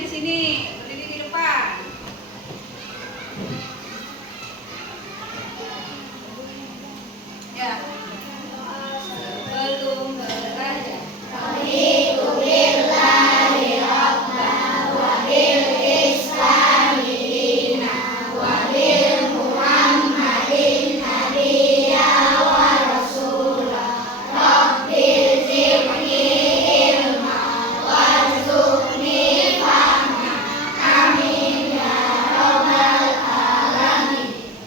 di sini, berdiri di depan. Ya. Sebelum belajar.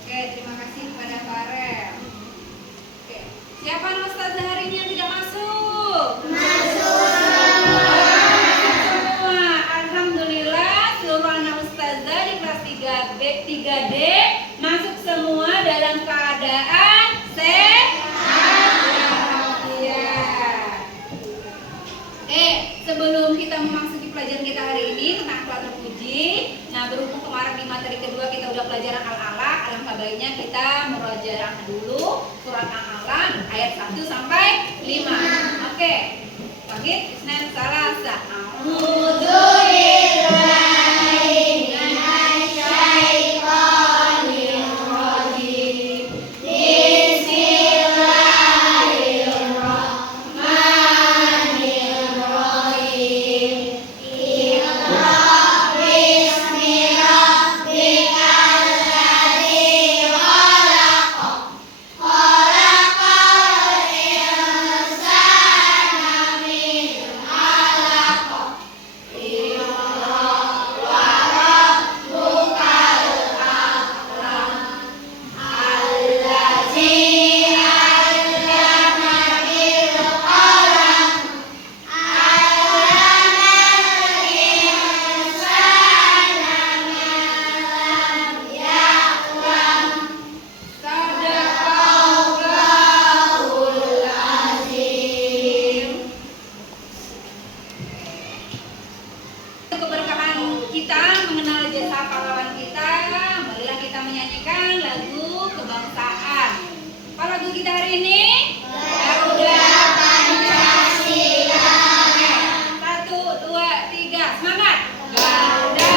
Oke, terima kasih kepada Farel. Oke, siapa nama ustazah hari ini yang tidak masuk? Semua. Alhamdulillah seluruh anak ustazah di kelas 3B, 3D masuk semua dalam keadaan sehat. Iya. Sebelum kita memasuki pelajaran kita hari ini tentang akhlak terpuji, nah berhubung kemarin di materi kedua kita udah pelajaran al-alaq, alangkah baiknya kita merojaah dulu surat al-alaq ayat 1 sampai 5. Oke. Wahid, Isnan, Salasa. Keberkahan kita mengenal jasa pahlawan kita, marilah kita menyanyikan lagu kebangsaan. Apa lagu kita hari ini? Garuda Pancasila. Oke, 1, 2, 3, semangat. Garuda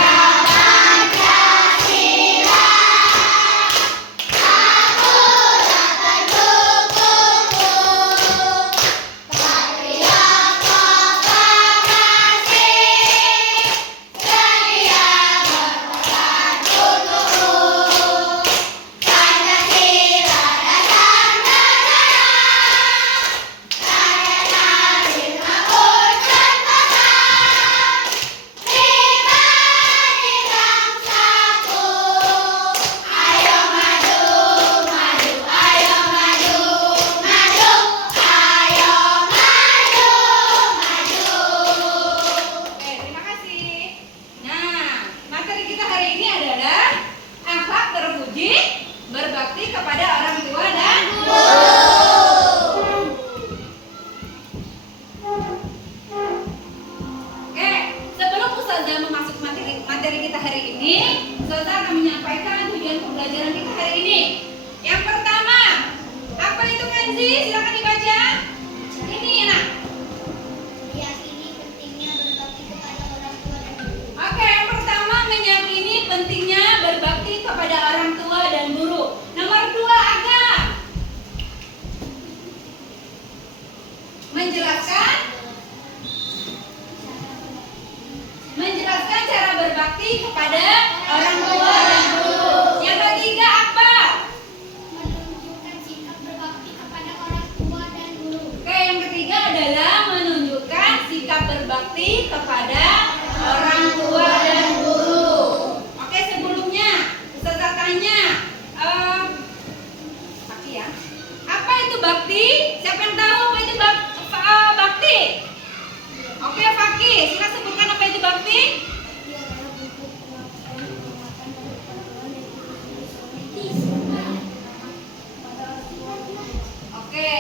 berbakti kepada orang tua dan guru. Oke, sebelum ustazah memasuk materi kita hari ini, ustazah akan menyampaikan tujuan pembelajaran kita hari ini. Yang pertama, apa itu kanji? Silakan dibaca. Ini enak. Meyakini pentingnya berbakti kepada orang tua dan guru. Oke, yang pertama meyakini pentingnya berbakti kepada orang tua dan guru. Nomor 2, Aga. Menjelaskan cara berbakti kepada orang tua dan guru. Yang ketiga apa? Menunjukkan sikap berbakti kepada orang tua dan guru. Oke, yang ketiga adalah menunjukkan sikap berbakti kepada orang tua dan guru. Oke, sebelumnya ustazah tanya, Fakih ya, apa itu bakti? Siapa yang tahu apa itu bakti? Oke, Fakih, silakan sebutkan apa itu bakti. Dia adalah bentuk pengabdian penghormatan dan bantuan dari kepada orang tua dan guru. Oke,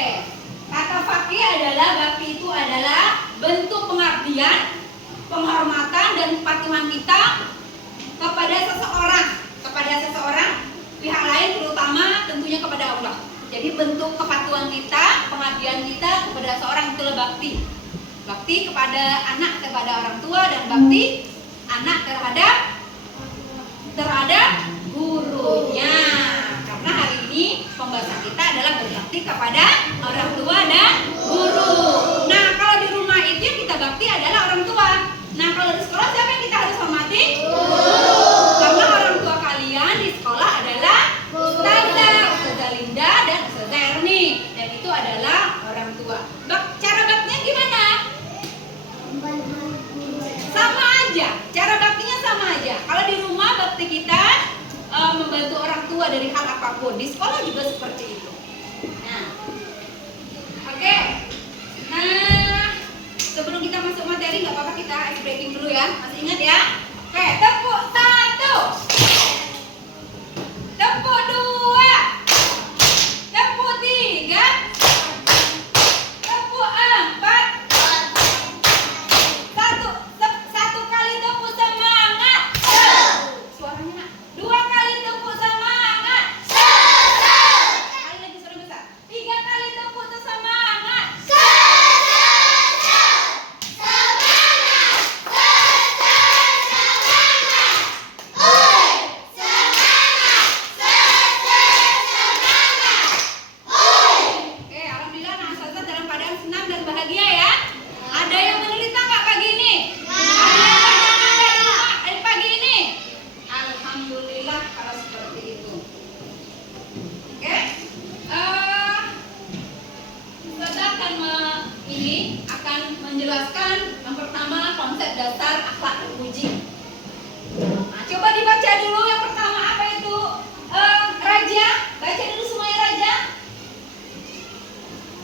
kata Fakih adalah bakti itu adalah bentuk pengabdian, penghormatan dan kepatuhan kita kepada seseorang, pihak lain, terutama tentunya kepada Allah. Jadi bentuk kepatuhan kita, pengabdian kita kepada seorang itulah bakti. Bakti kepada anak, kepada orang tua, dan bakti anak terhadap gurunya. Karena hari ini pembahasan kita adalah berbakti kepada orang tua dan guru. Nah, kalau di rumah itu yang kita bakti adalah orang tua. Nah, kalau di sekolah siapa yang kita harus hormati? Karena orang tua kalian di sekolah adalah Ustazah Linda dan Ustazah Erni, dan itu adalah orang tua. Cara baktinya gimana? Sama aja, cara baktinya sama aja. Kalau di rumah bakti kita membantu orang tua dari hal apapun, di sekolah juga seperti itu. Nah, oke. Nah, sebelum kita masuk materi, nggak apa-apa kita ice breaking dulu ya. Masih ingat ya? Oke, tepuk 1, tepuk 2, tepuk 3, tepuk 4. Satu kali tepuk semangat. Suaranya nak. 2 kali tepuk semangat. Kali lagi suara besar. 3 kali tepuk semangat. Oke, alhamdulillah anak ustazah dalam keadaan senang dan bahagia ya. Ada yang menderita nggak pagi ini? Ada yang nggak pagi ini? Alhamdulillah kalau seperti itu. Oke, ustazah akan menjelaskan yang pertama konsep dasar akhlak terpuji. Nah, coba dibaca dulu yang pertama apa itu? Raja, baca dulu semuanya raja.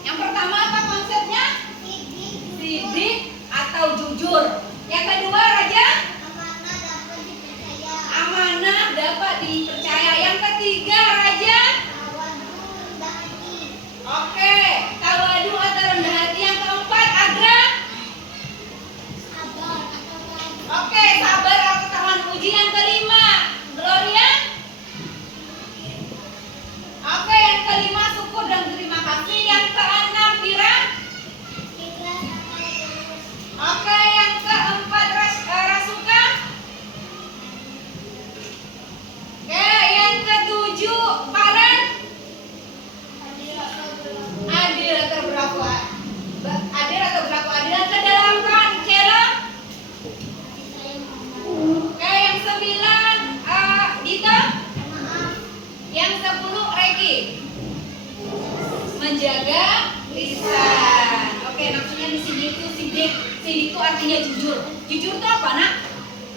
Yang pertama apa konsepnya? Sidik atau jujur. Yang kedua raja? Amanah dapat dipercaya. Yang ketiga raja? Oke, tawadu atau rendah hati. Yang keempat adra? Oke, sabar atau tahan uji. Yang kelima Gloria? Oke, yang kelima syukur dan terima kasih. Yang keenam Fira? Oke, yang keempat Rasuka? Oke, yang ketujuh Paran? Adil atau berlaku adil. Yang kedelapan Cera? Oke, yang 9 Dita? Yang 10 Reki? Menjaga lisan. Oke, maksudnya di sini itu sidik. Sidik itu artinya jujur. Jujur itu apa, nak?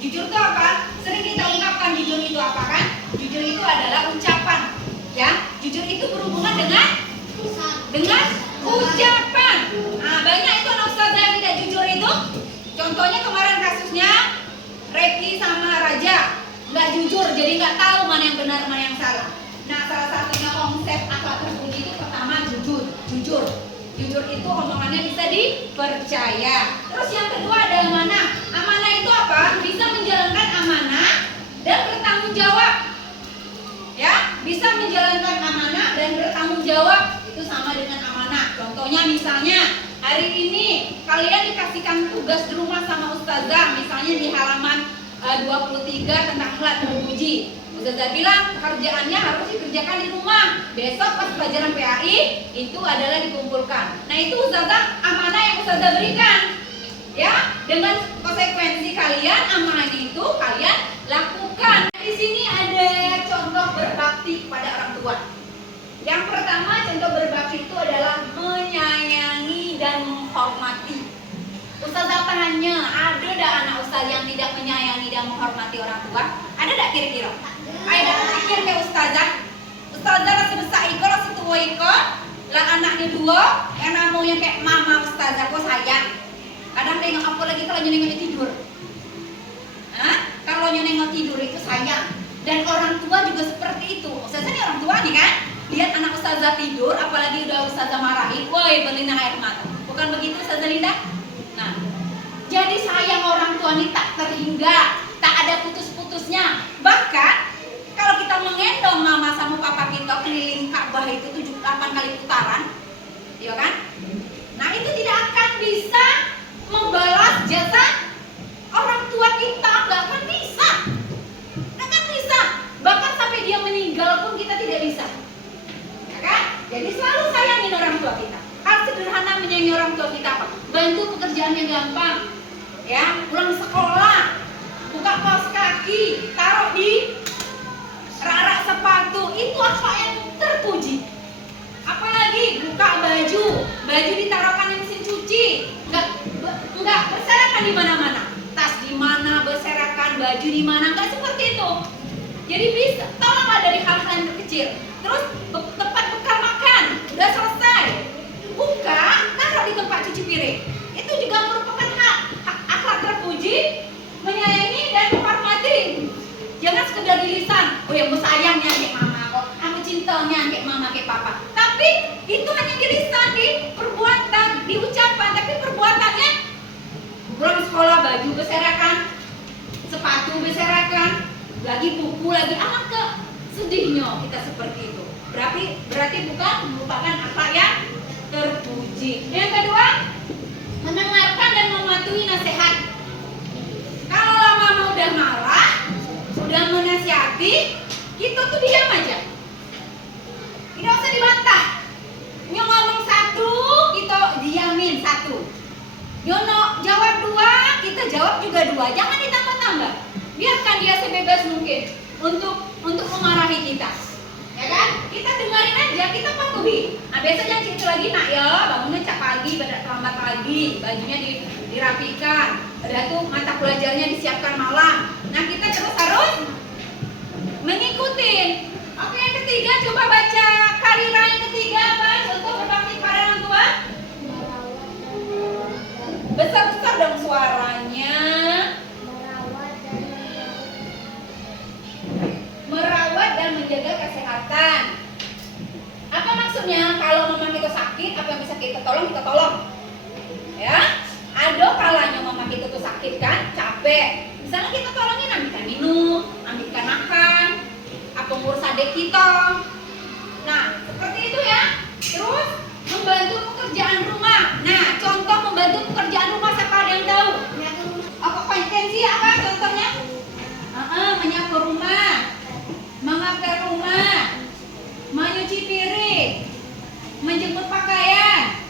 Jujur itu apa? Sering kita ungkapkan jujur itu apa kan? Jujur itu adalah ucapan, ya. Jujur itu berhubungan dengan ucapan. Nah, banyak itu anak ustazah yang tidak jujur itu. Contohnya kemarin kasusnya Reki sama Raja nggak jujur, jadi nggak tahu mana yang benar mana yang salah. Nah, salah satunya konsep akhlak terpuji itu pertama jujur. Jujur itu omongannya bisa dipercaya. Terus yang kedua ada amanah. Amanah itu apa? Bisa menjalankan amanah dan bertanggung jawab. Ya, bisa menjalankan amanah dan bertanggung jawab. Itu sama dengan amanah. Contohnya misalnya hari ini kalian dikasihkan tugas di rumah sama ustazah, misalnya di halaman 23 tentang akhlak terpuji. Ustazah bilang pekerjaannya harus dikerjakan di rumah. Besok pas pelajaran PAI itu adalah dikumpulkan. Nah, itu ustazah amanah yang ustazah berikan. Ya, dengan konsekuensi kalian amanah itu kalian lakukan. Di sini ada contoh berbakti kepada orang tua. Yang pertama contoh berbakti itu adalah menyayangi dan menghormati. Ustazah tanya, ada tak anak ustazah yang tidak menyayangi dan menghormati orang tua? Ada tak kira-kira? Ayo dah pikir ke ustazah. Ustazah masih besar iko, masih tua iko. Lah anaknya 2, yang namanya kayak mama ustazah kok sayang. Kadang tengok apa lagi kalau nyenengok tidur. Hah? Kalau nyenengok tidur itu sayang. Dan orang tua juga seperti itu. Ustazah ini orang tua nih kan? Lihat anak ustazah tidur, apalagi udah ustazah marahin, woi berlinang air mata. Bukan begitu ustazah Linda? Nah, jadi sayang orang tua ini tak terhingga, tak ada putus-putusnya. Bahkan kalau kita mengendong mama sama papa kita keliling Ka'bah itu 7-8 kali putaran, ya kan? Nah, itu tidak akan bisa membalas jasa orang tua kita, nggak gampang. Ya, pulang sekolah, buka kaos kaki, taruh di rak-rak sepatu, itu akhlak yang terpuji. Apalagi buka baju ditaruhkan di mesin cuci, enggak berserakan di mana-mana. Tas di mana berserakan, baju di mana, enggak seperti itu. Jadi bisa tolonglah dari hal-hal yang kecil. Terus tempat bekal makan udah selesai, buka, taruh di tempat cuci piring. Itu juga merupakan hak akhlak terpuji, menyayangi dan menghormati. Jangan sekedar di lisan, oh ya mau sayangnya kayak mama kok, aku cintanya kayak mama kayak papa. Tapi itu hanya di lisan, di perbuatan, di ucapan, tapi perbuatannya pulang sekolah baju berserakan, sepatu berserakan, lagi buku lagi, ke sedihnya kita seperti itu. Berarti bukan merupakan akhlak yang terpuji. Yang kedua, mendengarkan dan mematuhi nasihat. Kalau mama udah marah, udah menasihati, kita tuh diam aja. Tidak usah dibantah. Dia ngomong satu, kita diamin satu. Dia jawab dua, kita jawab juga dua. Jangan ditambah-tambah. Biarkan dia sebebas mungkin untuk memarahi kita. Ya kan? Kita dengarin aja, kita patuhi. Nah, besok jangan gitu lagi, nak ya, bangunnya cak pagi, terlambat pagi, bajunya dirapikan. Ada tuh mata pelajarnya disiapkan malam. Nah, kita terus harus mengikuti. Oke, yang ketiga coba baca karira yang ketiga apa? Contoh berbakti kepada orang tua. Besar-besar dong suaranya. Merawat dan menjaga kesehatan. Apa maksudnya? Kalau mama kita sakit, apa yang bisa kita tolong, kita tolong. Ya, ada kalanya mama kita tuh sakit kan, capek. Misalnya kita tolongin, ambilkan minum, ambilkan makan, apa ngurus adik kita. Nah, seperti itu ya. Terus membantu pekerjaan rumah. Nah, contoh membantu pekerjaan rumah, siapa ada yang tahu? Apa kompetensi apa contohnya? Menyapu rumah, mengapel rumah, menyuci piring, menjemur pakaian.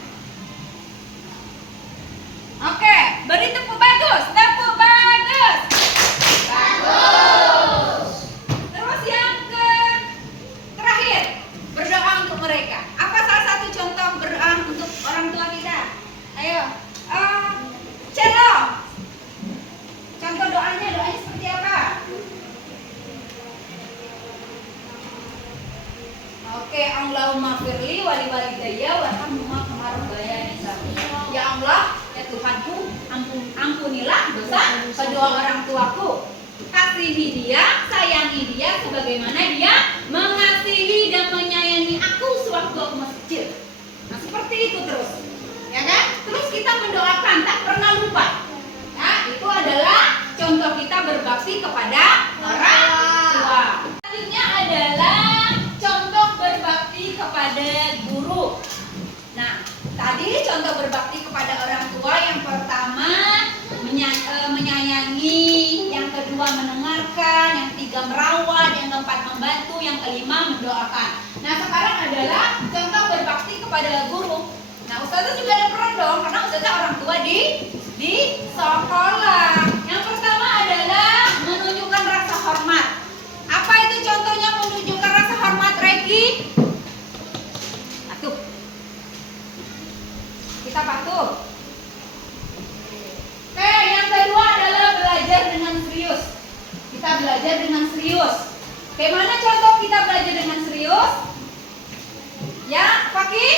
Oke, beri tepuk bagus, tepuk bagus. Bagus. Terus yang terakhir, berdoa untuk mereka. Apa salah satu contoh berdoa untuk orang tua kita? Ayo, Celo. Contoh doanya seperti apa? Oke, Allahumma firli wali walidayya warhamhuma kama rabbayani shaghira. Ya Allah, ya Tuhanku, ampunilah dosa kedua orang tuaku. Kasihi dia, sayangi dia sebagaimana dia mengasihi dan menyayangi aku sewaktu aku masih kecil. Nah, seperti itu terus. Ya kan? Terus kita mendoakan, tak pernah lupa. Nah, itu adalah contoh kita berbakti kepada orang tua. Selanjutnya adalah contoh berbakti kepada guru. Nah, tadi contoh berbakti kepada orang tua yang pertama menyayangi, yang kedua mendengarkan, yang tiga merawat, yang keempat membantu, yang kelima mendoakan. Nah, sekarang adalah contoh berbakti kepada guru. Nah, ustazah juga ada peran dong, karena ustazah orang tua di sekolah. Yang pertama adalah menunjukkan rasa hormat. Apa itu contohnya menunjukkan rasa hormat, Reki? Patuh. Kita patuh. Oke, yang kedua adalah belajar dengan serius. Kita belajar dengan serius. Bagaimana contoh kita belajar dengan serius? Ya, Fakih?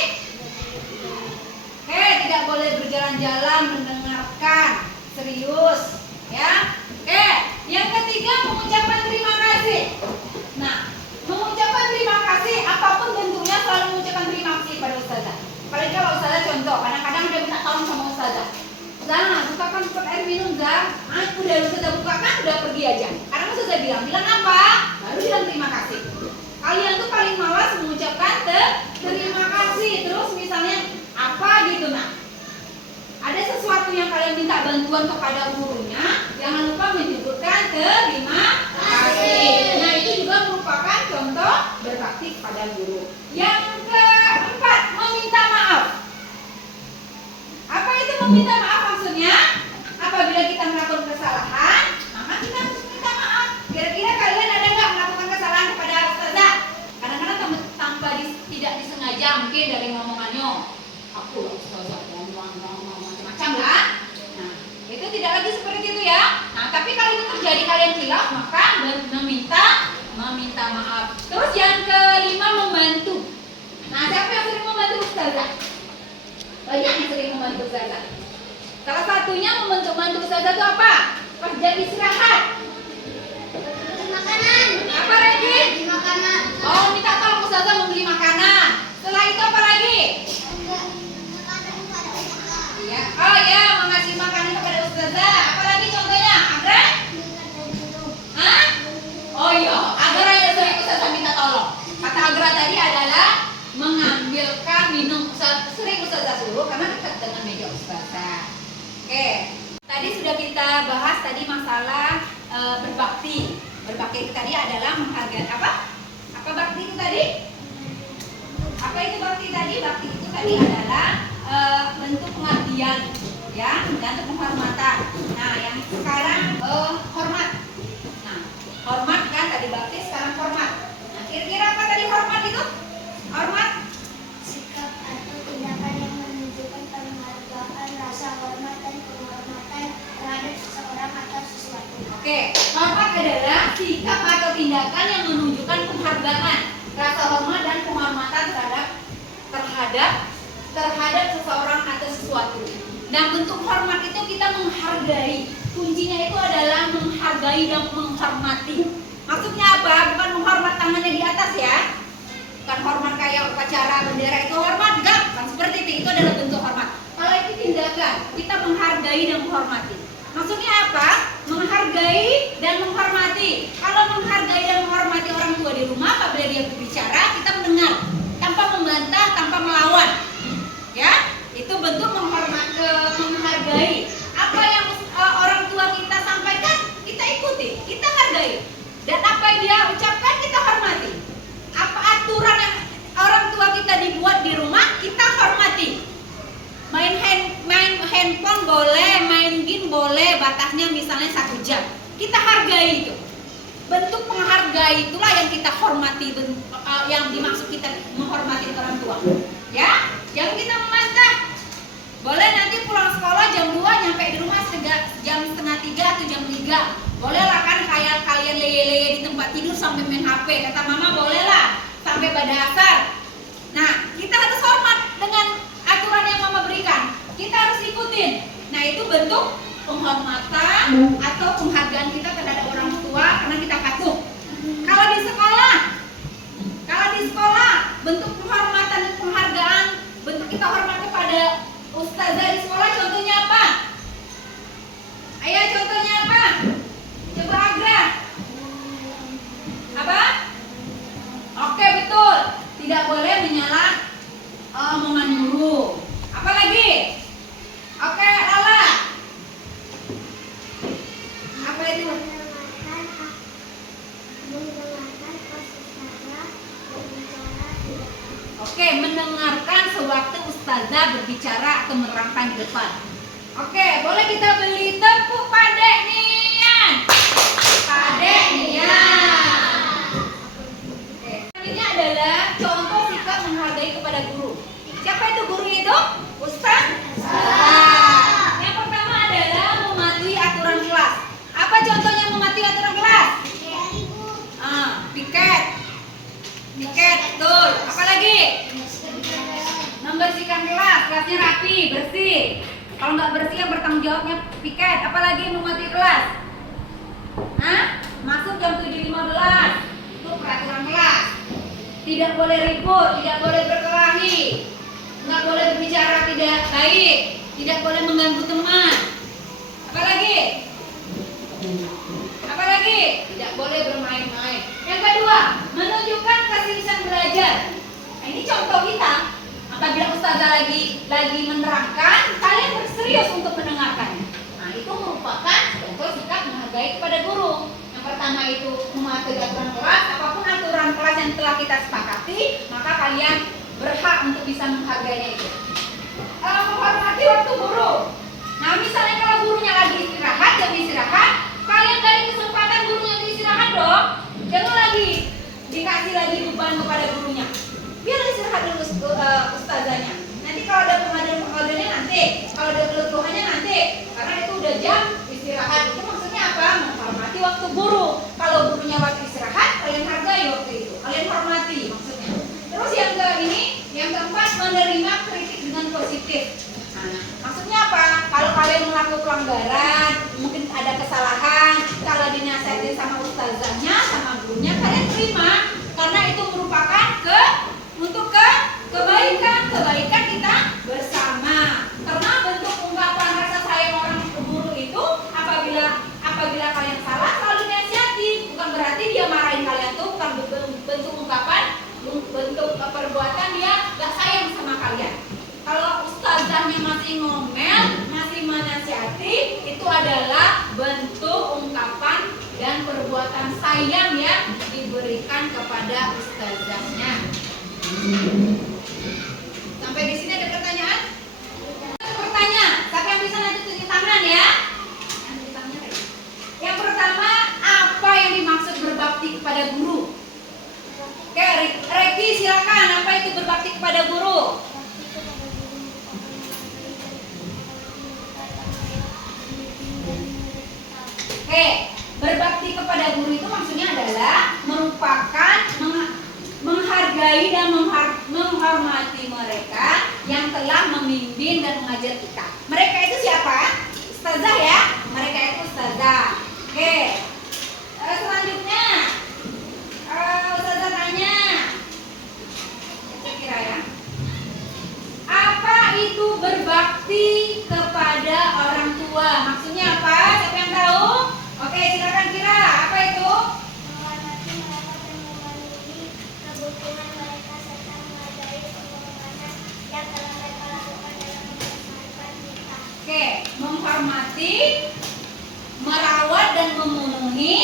Oke, tidak boleh berjalan-jalan, mendengarkan, serius. Ya, oke. Yang ketiga, mengucapkan terima kasih. Nah, mengucapkan terima kasih apapun bentuknya selalu mengucapkan terima kasih pada ustazah. Apalagi kalau ustazah contoh, kadang-kadang ada minta tolong sama ustazah. Zah, bukakan cukup air minum, Zah. Aku udah ustazah bukakan, udah pergi aja. Karena ustazah bilang apa? Baru bilang terima kasih. Kalian tuh paling malas mengucapkan terima kasih. Terus misalnya apa gitu, nah. Ada sesuatu yang kalian minta bantuan kepada gurunya, jangan lupa menyebutkan terima kasih. Nah, itu juga merupakan contoh berbakti kepada guru. Yang keempat, meminta maaf. Apa itu meminta maaf maksudnya? tidak lagi seperti itu ya. Nah, tapi kalau itu terjadi kalian hilaf, maka meminta maaf. Terus yang kelima, membantu. Nah, siapa yang sering membantu ustazah? Banyak yang sering membantu ustazah. Salah satunya membantu ustazah itu apa? Pas jam istirahat. Makanan. Apa lagi? Beli makanan. Oh, minta tolong ustazah membeli makanan. Setelah itu apa lagi? Ya. Oh ya, mengasih makanan kepada ustazah. Apa lagi contohnya? Agar? Hah? Oh iya, Agar yang sering ustazah minta tolong. Kata Agra tadi adalah mengambilkan minum sering ustazah suruh karena dekat dengan meja ustazah. Oke. Tadi sudah kita bahas tadi masalah berbakti. Berbakti itu tadi adalah menghargai apa? Apa bakti itu tadi? Apa itu bakti tadi? Bakti itu tadi adalah bentuk pengabdian, ya, dan penghormatan. Nah, yang sekarang hormat. Nah, hormat kan tadi bakti, sekarang hormat. Nah, kira-kira apa tadi hormat itu? Hormat? Sikap atau tindakan yang menunjukkan penghargaan, rasa hormat dan penghormatan terhadap seseorang atau sesuatu. Oke, hormat adalah sikap atau tindakan yang menunjukkan penghargaan, rasa hormat dan penghormatan terhadap seseorang atau sesuatu. Nah, bentuk hormat itu kita menghargai. Kuncinya itu adalah menghargai dan menghormati. Maksudnya apa? Bukan menghormat tangannya di atas ya. Bukan hormat kayak upacara bendera itu hormat, enggak. Bukan seperti itu adalah bentuk hormat. Kalau itu tindakan, kita menghargai dan menghormati. Maksudnya apa? Menghargai dan menghormati. Kalau menghargai dan menghormati orang tua di rumah, apabila dia berbicara, kita mendengar tanpa membantah, tanpa melawan. Ya, itu bentuk menghargai. Apa yang orang tua kita sampaikan, kita ikuti, kita hargai. Dan apa yang dia ucapkan, kita hormati. Apa aturan yang orang tua kita dibuat di rumah, kita hormati. Main handphone boleh, main game boleh, batasnya misalnya 1 jam. Kita hargai itu. Bentuk penghargaan itulah yang kita hormati, yang dimaksud kita menghormati orang tua. Ya, jangan kita membantah. Boleh nanti pulang sekolah jam 2 nyampe di rumah jam setengah 3 atau jam 3. Boleh lah kan kayak kalian leye-leye di tempat tidur sampai main HP. Kata mama boleh lah sampai pada asar. Nah, kita harus hormat dengan aturan yang mama berikan. Kita harus ikutin. Nah, itu bentuk penghormatan atau penghargaan kita terhadap orang tua karena kita patuh. Kalau di sekolah, bentuk penghormatan dan penghargaan, bentuk kita hormat kepada ustazah di sekolah, contohnya apa? Ayo contohnya apa? Coba Agra. Apa? Oke, betul. Tidak boleh menyalah omongan guru. Apa lagi? Oke, Lala. Apa itu? Oke, mendengarkan sewaktu ustazah berbicara atau menerangkan di depan. Oke, boleh kita beli tepuk Pak Dek Nian. Pak Dek Nian. Oke, ini adalah contoh sikap menghargai kepada guru. Siapa itu guru itu? Ustaz? Yang pertama adalah mematuhi aturan kelas. Apa contohnya mematuhi aturan kelas? Piket. Piket, betul. Apa lagi? Membersihkan kelas, kelasnya rapi, bersih. Kalau nggak bersih yang bertanggung jawabnya piket. Apalagi mematuhi kelas. Masuk jam 7.15. Itu peraturan kelas. Tidak boleh ribut, tidak boleh berkelahi, nggak boleh berbicara tidak baik, tidak boleh mengganggu teman. Apalagi? Apalagi? Tidak boleh bermain-main. Yang kedua, menunjukkan keseriusan belajar. Nah, ini contoh kita. Apabila ustazah lagi menerangkan, kalian berserius untuk mendengarkan. Nah, itu merupakan contoh sikap menghargai kepada guru. Yang pertama itu mematuhi aturan kelas. Apapun aturan kelas yang telah kita sepakati, maka kalian berhak untuk bisa menghargainya itu. Menghormati waktu guru. Nah, misalnya kalau gurunya lagi istirahat, jam istirahat, kalian beri kesempatan gurunya untuk istirahat dong. Jangan lagi dikasih lagi beban kepada gurunya. Biar istirahat dulu ustazahnya. Nanti kalau ada pengaduan-pengaduannya nanti, kalau ada keluhannya nanti, karena itu udah jam pelanggaran, mungkin ada kesalahan, kalau dinasihatin sama ustazahnya, sama gurunya, kalian terima, karena itu merupakan untuk kebaikan kita bersama. Karena bentuk ungkapan rasa sayang orang ke guru itu apabila kalian salah selalu dinasihati, bukan berarti dia marahin kalian tuh bukan bentuk ungkapan, bentuk perbuatan dia gak sayang sama kalian. Kalau ustazahnya masih ngomel, masih menasihati, itu adalah bentuk ungkapan dan perbuatan sayang yang diberikan kepada ustazahnya. Sampai di sini ada pertanyaan? Pertanyaan, siapa yang bisa nanti tunjuk tangan ya? Yang pertama, apa yang dimaksud berbakti kepada guru? Oke, Reki silakan, apa itu berbakti kepada guru? Oke, berbakti kepada guru itu maksudnya adalah merupakan menghargai dan menghormati mereka yang telah membimbing dan mengajar kita. Mereka itu siapa? Ustazah ya? Mereka itu ustazah. Oke, selanjutnya ustazah tanya, kira ya, apa itu berbakti kepada orang tua? Maksudnya apa? Siapa yang tahu? Oke, silakan kira. Apa itu? Menghormati mereka dan memenuhi kebutuhan mereka serta menghargai pengorbanan yang telah mereka lakukan dalam melestarikan kita. Oke, menghormati, merawat dan memenuhi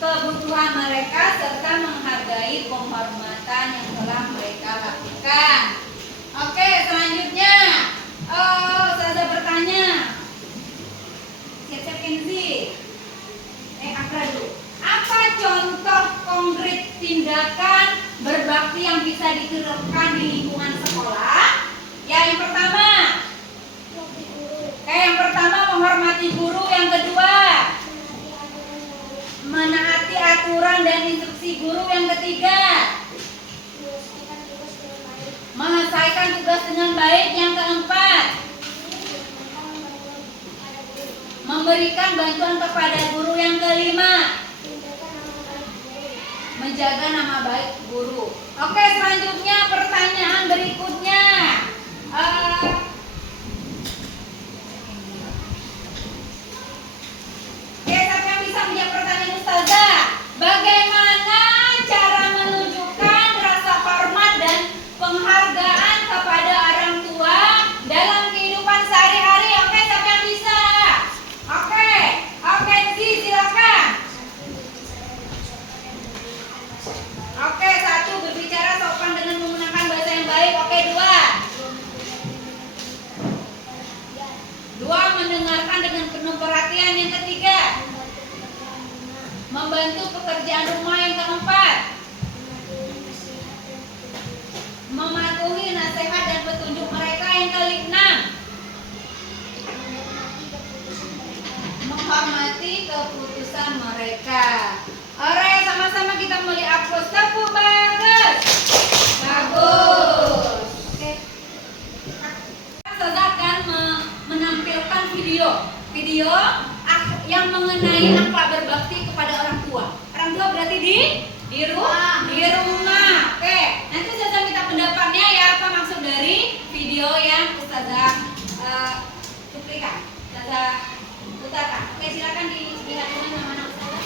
kebutuhan mereka serta menghargai penghormatan yang telah mereka lakukan. Oke, selanjutnya saya bertanya. Siap-siap Kenzi. Akra dulu. Apa contoh konkret tindakan berbakti yang bisa diterapkan di lingkungan sekolah? Ya, yang pertama. Yang pertama menghormati guru, yang kedua menaati aturan dan instruksi guru, yang ketiga menyelesaikan tugas dengan baik, yang keempat memberikan bantuan kepada guru, yang kelima menjaga nama baik guru. Oke, selanjutnya pertanyaan berikutnya. Oke, siapa yang bisa menjawab pertanyaan ustazah? Bagaimana cara menunjukkan rasa hormat dan penghargaan kepada orang tua dalam kehidupan sehari-hari? Oke, siapa yang bisa? Oke, silakan. Oke, satu, berbicara sopan dengan menggunakan bahasa yang baik. Oke, dua, mendengarkan dengan penuh perhatian. Yang ketiga, membantu pekerjaan rumah. Yang keempat, mematuhi nasihat dan petunjuk mereka. Yang keenam, menghormati keputusan mereka. Alright, sama-sama kita mulai upload. Tepuk bagus. Oke. Saya akan menampilkan video yang mengenai akhlak berbakti kepada orang tua. Orang tua berarti di rumah. Oke. Nanti Ustazah minta pendapatnya ya, apa maksud dari video yang Ustazah cuplikan. Ustazah putarkan. Oke, silakan dilihat dulu nama Ustazah.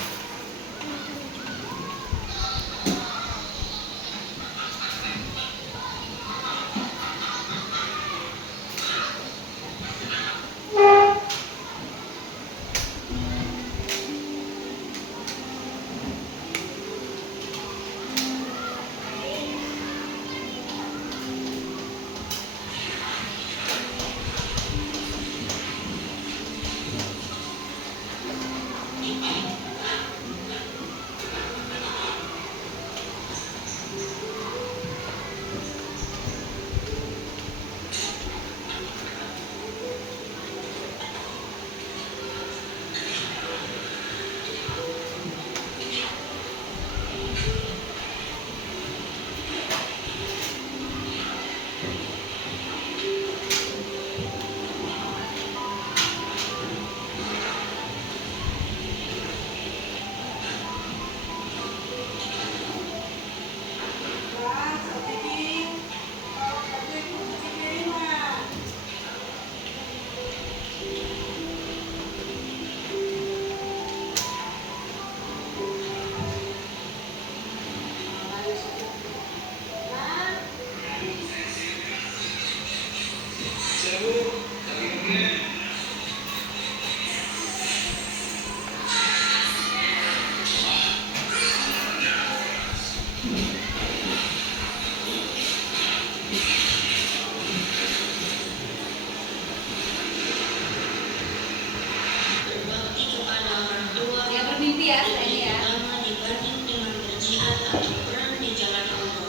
ya setelah ini ya. Dibanding dengan berjihad atau perang di jalan Allah.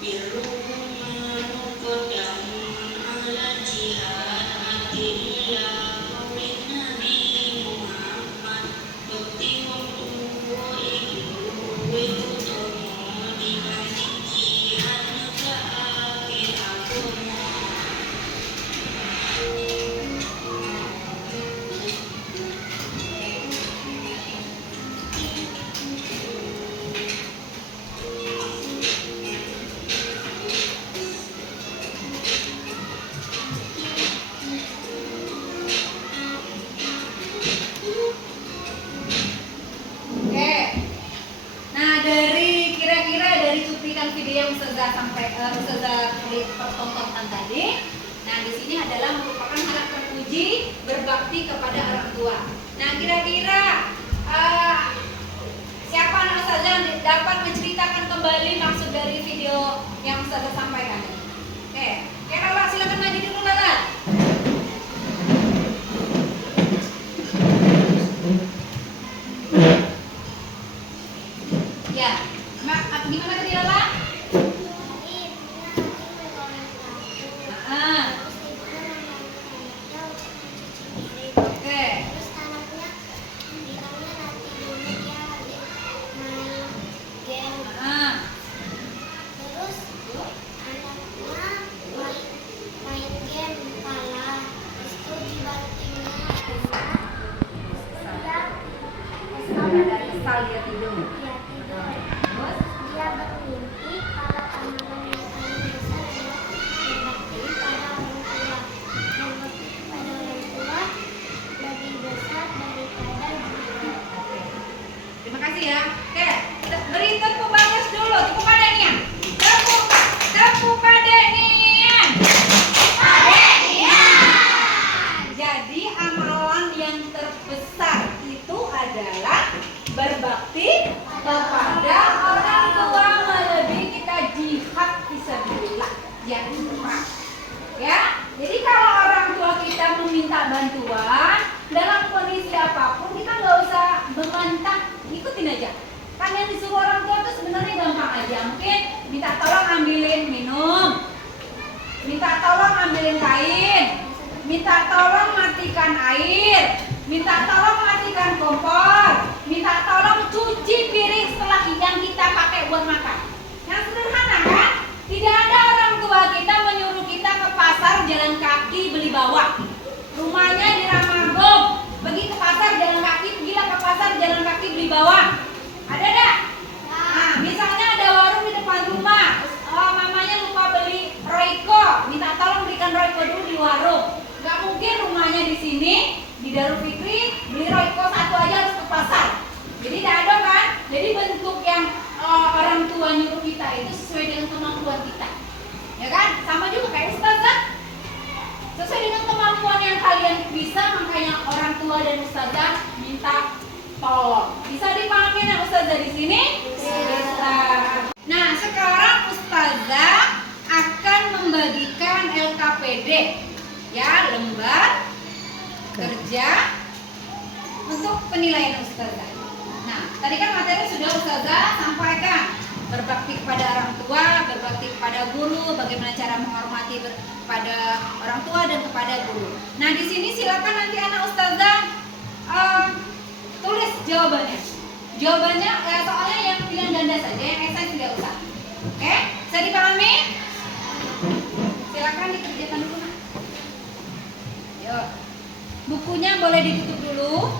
Birruhum qadamun ala jihad illa qawlin Nabi Muhammad Tuktihum Wi'udumu dibanding jihad ke akhir agama. Oke. Nah, kira-kira dari cuplikan video yang Ustazah pertontonkan tadi, nah di sini adalah merupakan hak terpuji berbakti kepada orang tua. Nah, kira-kira siapa anak Ustazah yang dapat menceritakan kembali maksud dari video yang Ustazah sampaikan? Oke, Lala silakan maju dulu Lala. Ya, gimana tadi Lala? Oke. Terus anaknya bilangnya nanti dulu dia lagi main game. Terus anaknya main game kalah. Terus itu dibantingnya Kesal dia tidur. dia tidur. Terus Dia bermimpi kalau amalan yang paling besar adalah berbakti pada orang tua. Berbakti kepada orang tua lebih besar daripada dunia. terima kasih ya. Oke, beri tepuk bagus dulu, tepuk pada Nian. Tepuk pada Nian. Jadi amalan yang terbesar itu adalah berbakti kepada orang tua, melebihi kita jihad fisabilillah. Jangan lupa. Ya, jadi kalau orang tua kita meminta bantuan dalam kondisi apapun, kita nggak usah membantah, ikutin aja. Kan yang disuruh orang tua itu sebenarnya gampang aja. Mungkin minta tolong ambilin minum, minta tolong ambilin kain, minta tolong matikan air, minta tolong matikan kompor, minta tolong cuci piring setelah yang kita pakai buat makan. Yang sederhana kan? Tidak ada orang tua kita menyuruh kita ke pasar jalan kaki beli bawang. Rumahnya di Ramagong, pergi ke pasar jalan kaki, pergilah ke pasar jalan kaki beli bawang. Ada enggak? Nah, misalnya ada warung di depan rumah, mamanya lupa beli Royco, minta tolong belikan Royco dulu di warung. Gak mungkin rumahnya di sini, di Darul Fikri, beli Royco satu aja harus ke pasar. Jadi tidak ada kan? Jadi bentuk yang orang tua nyuruh kita itu sesuai dengan kemampuan kita. Ya kan? Sama juga kayak Ustazah. Sesuai dengan kemampuan yang kalian bisa, makanya orang tua dan Ustazah minta tolong. Bisa dipahami ya Ustazah di sini? Bisa. Nah, sekarang Ustazah akan membagikan LKPD, ya, lembar kerja untuk penilaian Ustazah. Nah, tadi kan materi sudah Ustazah sampaikan, berbakti kepada orang tua, berbakti kepada guru, bagaimana cara menghormati kepada orang tua dan kepada guru. Nah, di sini silakan nanti anak Ustazah tulis jawabannya. Jawabannya soalnya yang pilihan ganda saja, yang esai tidak usah. Oke? Bisa dipahami? Silakan dikerjakan dulu, Nak. Yuk. Bukunya boleh ditutup dulu.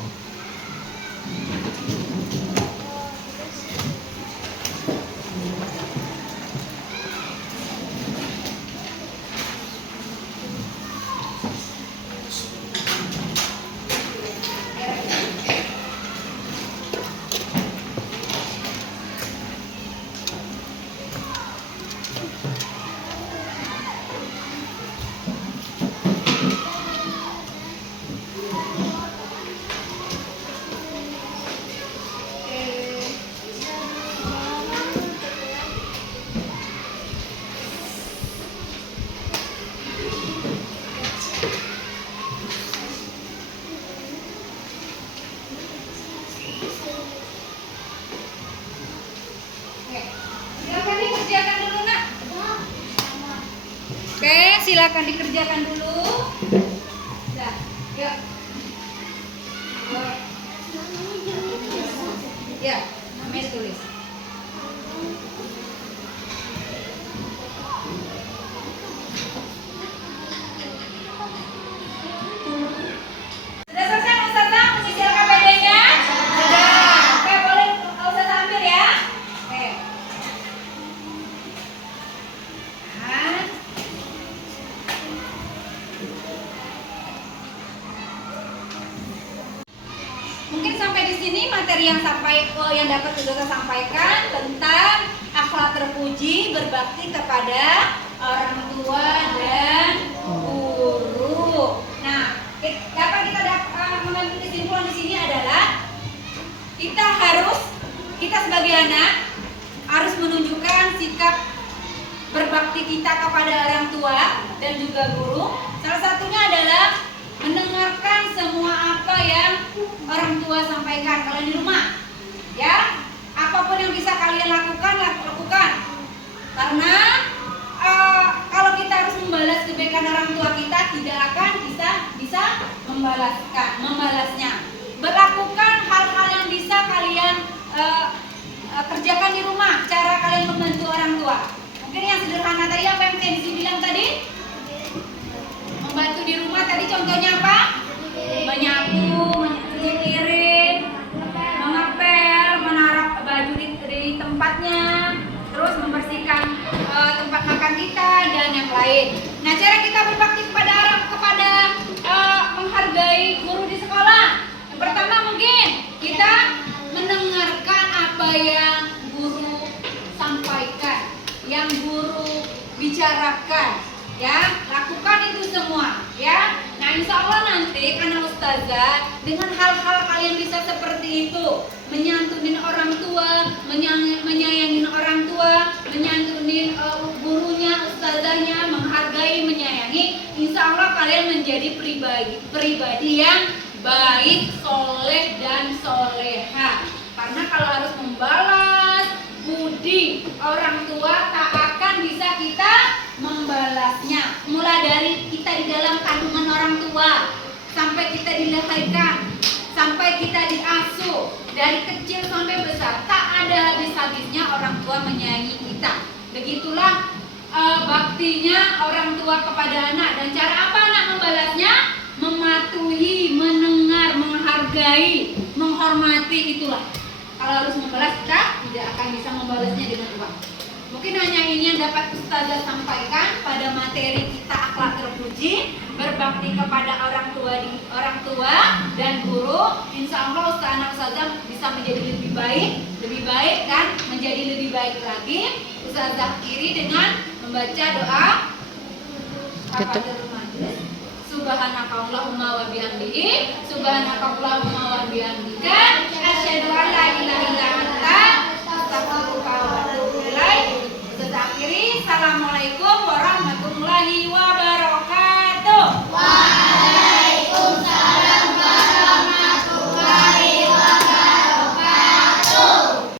Oke, silakan dikerjakan dulu nak. Oke, silakan dikerjakan dulu. Dah, yuk. Ya, namanya tulis. Sudah selesai Ustazah menyisir KPD-nya? Sudah. Oke, boleh Ustazah ambil ya. Oke. Nah. Mungkin sampai di sini materi yang dapat Ustazah sampaikan tentang akhlak terpuji berbakti kepada orang tua dan guru. Nah, dapat kita mengambil kesimpulan di sini adalah kita sebagai anak harus menunjukkan sikap berbakti kita kepada orang tua dan juga guru. Salah satunya adalah mendengarkan semua apa yang orang tua sampaikan kalian di rumah. Ya, apapun yang bisa kalian lakukan. Karena kalau kita harus membalas kebaikan orang tua kita, tidak akan bisa membalasnya. Berlakukan hal-hal yang bisa kalian kerjakan di rumah, cara kalian membantu orang tua. Mungkin yang sederhana tadi apa yang Tensi bilang tadi? Membantu di rumah tadi contohnya apa? Menyapu, mencuci piring, mengepel, menaruh baju di tempatnya, terus membersihkan tempat makan kita dan yang lain. Nah, cara kita berbakti kepada menghargai guru di sekolah. Yang pertama mungkin kita mendengarkan apa yang guru sampaikan, yang guru bicarakan. Ya, lakukan itu semua ya. Nah, insya Allah nanti karena Ustazah dengan hal-hal kalian bisa seperti itu, menyantunin orang tua, menyayangin orang tua, menyantunin gurunya, Ustazahnya, menghargai, menyayangi, insya Allah kalian menjadi pribadi yang baik, soleh dan soleha. Karena kalau harus membalas budi orang tua, tak akan bisa kita membalasnya. Mulai dari kita di dalam kandungan orang tua, sampai kita dilahirkan, sampai kita diasuh, dari kecil sampai besar, tak ada habis-habisnya orang tua menyayangi kita. Begitulah baktinya orang tua kepada anak. Dan cara apa anak membalasnya? Mematuhi, mendengar, menghargai, menghormati, itulah. Kalau harus membalas, kita tidak akan bisa membalasnya dengan uang. Mungkin hanya ini yang dapat Ustazah sampaikan pada materi kita akhlak terpuji, berbakti kepada orang tua dan guru. Insya Allah Ustazah bisa menjadi lebih baik dan menjadi lebih baik lagi. Ustazah akhiri dengan membaca doa kafatul majlis. Subhanakallahumma wa bihamdihi, subhanakallahumma wa bihamdika, asyhadu an la ilaha illa